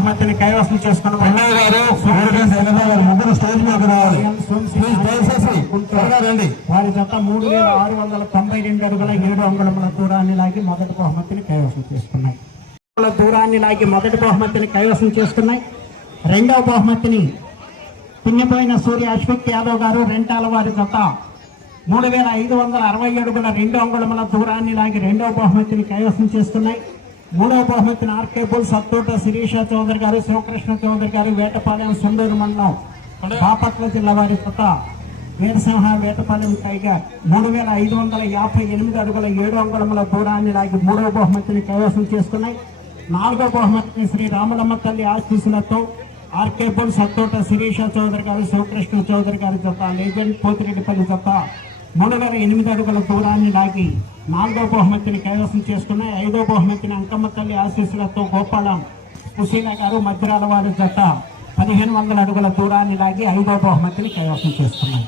బహుమతిని కైవసం చేసుకున్న గారు ముగ్గురు స్టేజ్ మీద రావాలి రండి. వారి జత మూడు వేల ఆరు వందల తొంభై రెండు అడుగుల ఏడు అంగుళముల దూరాన్ని లాగి మొదటి బహుమతిని కైవసం చేసుకున్నాయి. దూరాన్ని లాగి మొదటి బహుమతిని కైవసం చేసుకున్నాయి. రెండవ బహుమతిని పిన్నపోయిన సూర్య అశ్వక్ యాదవ్ గారు రెంటాల వారి జత. మూడు వేల ఐదు వందల అరవై అడుగుల రెండు అంగుళముల దూరాన్ని లాగి రెండవ బహుమతిని కైవసం చేస్తున్నాయి మూడవ బహుమతిని R K bull Sattota Sirisha Chowdary garu Sivakrishna Chowdary గారు వేటపాలెం సుందూరు మండలం బాపట్ల జిల్లా వారి జత వీరసింహ వేటపాలెం టైగర్ మూడు వేల ఐదు వందల యాభై ఎనిమిది అడుగుల ఏడు అంగుళముల దూరాన్ని లాగి మూడవ బహుమతిని కైవసం చేసుకున్నాయి. నాలుగో బహుమతిని శ్రీ రామలమ్మ తల్లి ఆశీస్సులతో R K bull Sattota Sirisha Chowdary garu Sivakrishna Chowdary గారి జత లేజెండ్ పోతిరెడ్డిపల్లి జత మూడు వేల ఎనిమిది అడుగుల దూరాన్ని లాగి నాలుగో బహుమతిని కైవసం చేసుకున్నాయి ఐదో బహుమతిని అంకమ్మ తల్లి ఆశీస్సులతో గోపాలం సుశీల గారు మధ్యరాల వారి జత పదిహేను వందల అడుగుల దూరాన్ని లాగి ఐదో బహుమతిని కైవసం చేసుకున్నాయి